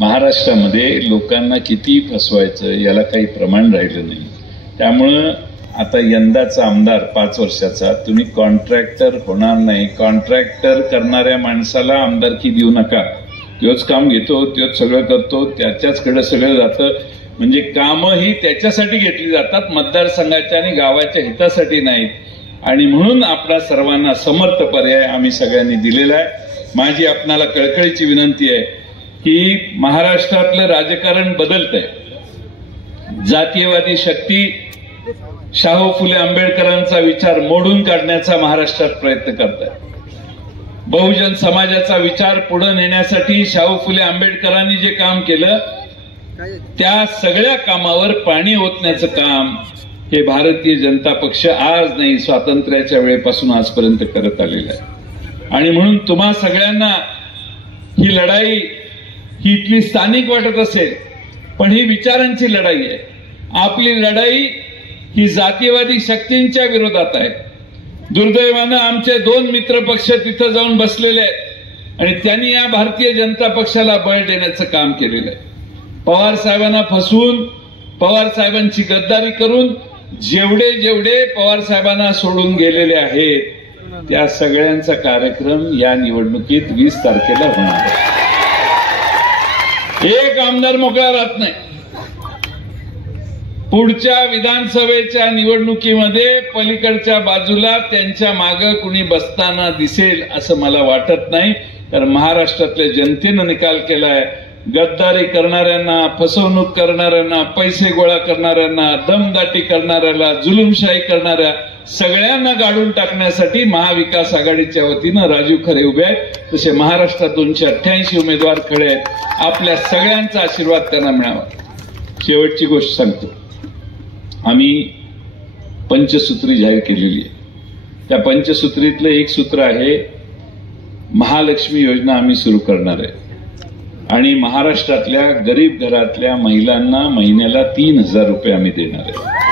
महाराष्ट्रामध्ये लोकांना किती फसवायचं याला काही प्रमाण राहिलं नाही। त्यामुळं आता यंदाचा आमदार 5 वर्षाचा तुम्ही कॉन्ट्रॅक्टर होणार नाही। कॉन्ट्रॅक्टर करणाऱ्या माणसाला आमदारकी देऊ नका। तोच काम घेतो, तोच सगळं करतो, त्याच्याचकडे सगळं जातं। म्हणजे कामही त्याच्यासाठी घेतली जातात, मतदारसंघाच्या आणि गावाच्या हितासाठी नाहीत। आणि म्हणून आपल्या सर्वांना समर्थ पर्याय आम्ही सगळ्यांनी दिलेला आहे। माझी आपणाला कळकळीची विनंती आहे की महाराष्ट्रातलं राजकारण बदलतंय। जातीयवादी शक्ती शाहू फुले आंबेडकरांचा विचार मोडून काढण्याचा महाराष्ट्रात प्रयत्न करतात। बहुजन समाजाचा विचार पुढे नेण्यासाठी शाहू फुले आंबेडकरांनी जे काम केलं त्या सगळ्या कामावर पाणी ओतण्याचं काम हे भारतीय जनता पक्ष आज नाही, स्वातंत्र्याच्या वेळेपासून आजपर्यंत करत आलेला आहे। आणि म्हणून तुम्हा सगळ्यांना ही लढाई ही इथली स्थानिक वाटत असेल, पण ही विचारांची लढाई आहे। आपली लढाई ही जातीयवादी शक्तींच्या विरोधात आहे। दुर्दैवानं आमचे 2 मित्र पक्ष तिथं जाऊन बसलेले आहेत आणि त्यांनी या भारतीय जनता पक्षाला बळ देण्याचं काम केलेलं आहे। पवार साहेबांना फसवून, पवार साहेबांची गद्दारी करून जेवढे पवार साहेबांना सोडून गेलेले आहेत त्या सगळ्यांचा कार्यक्रम या निवडणुकीत 20 तारखेला होणार आहे। एक आमदार मोकळा राहत नाही। पुढच्या विधानसभेच्या निवडणुकीमध्ये पलीकडच्या बाजूला त्यांच्या मागे कुणी बसताना दिसेल असं मला वाटत नाही। तर महाराष्ट्रातल्या जनतेनं निकाल केलाय। गद्दारी करणाऱ्यांना, फसवणूक करणाऱ्यांना, पैसे गोळा करणाऱ्यांना, दमदाटी करणाऱ्याला, जुलुमशाही करणाऱ्या सगळ्यांना गाडून टाकण्यासाठी महाविकास आघाडीच्या वतीनं राजीव खरे उभे आहेत। तसे महाराष्ट्रात 288 उमेदवार खडे आहेत। आपल्या सगळ्यांचा आशीर्वाद त्यांना मिळावा। शेवटची गोष्ट सांगतो, आम्ही पंचसूत्री जाहीर केलेली आहे। त्या पंचसूत्रीतलं एक सूत्र आहे, महालक्ष्मी योजना आम्ही सुरू करणार आहे आणि महाराष्ट्रातल्या गरीब घरातल्या महिलांना महिन्याला 3000 रुपये आम्ही देणार आहे।